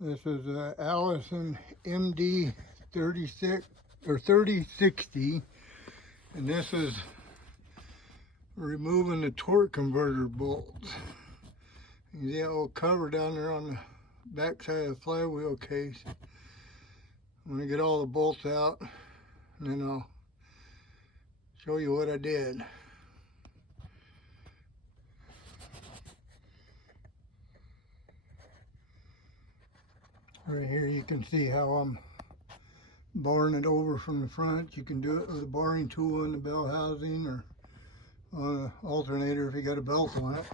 This is Allison md3060 or 3060, and this is removing the torque converter bolts. You can see that little cover down there on the back side of the flywheel case. I'm going to get all the bolts out, and then I'll show you what I did. Right here you can see how I'm barring it over from the front. You can do it with a barring tool in the bell housing or on an alternator if you got a belt on it.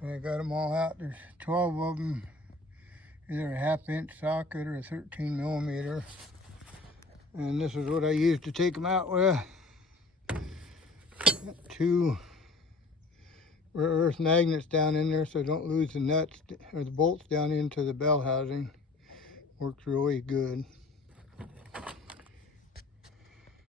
I got them all out. There's 12 of them, either a 1/2-inch socket or a 13mm. And this is what I used to take them out with. 2 rare earth magnets down in there so I don't lose the nuts or the bolts down into the bell housing. Works really good.